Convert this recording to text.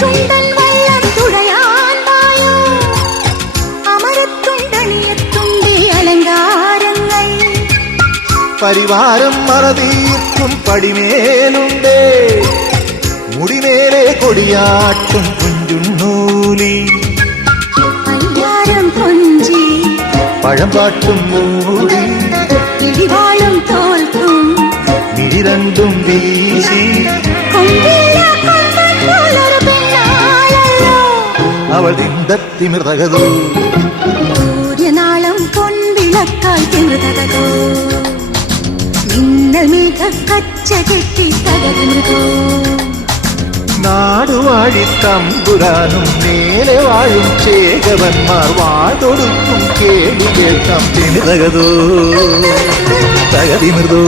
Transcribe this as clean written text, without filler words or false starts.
ചുണ്ടൻ വള്ളം തുഴയാൻ വായോ അമരത്തുണ്ടണിയത്തുണ്ടേ അലങ്കാരങ്ങൾ പരിവാരം മറതീർക്കും പടിമേലുണ്ടേ മുടിമേലെ കൊടിയാട്ടും കുഞ്ചുണ്ണൂലി അയ്യാരം കൊഞ്ചി പഴം പാട്ടും മൂടി ഇടിവാളും തോൽക്കും മിഴി രണ്ടും വീശി അവൾ തിമിർതകതോ സൂര്യനാളം പൊൻവിളക്കായി തിമിർതകതോ മിന്നൽ മേഘ കച്ച കെട്ടി തകർന്നതോ നാടുവാഴി തമ്പുരാനും മേലെ വാഴും ചേകവന്മാർ വാതൊടുക്കും കേളി കേൾക്കാം തിമിർതകതോ തകതിമിർതോ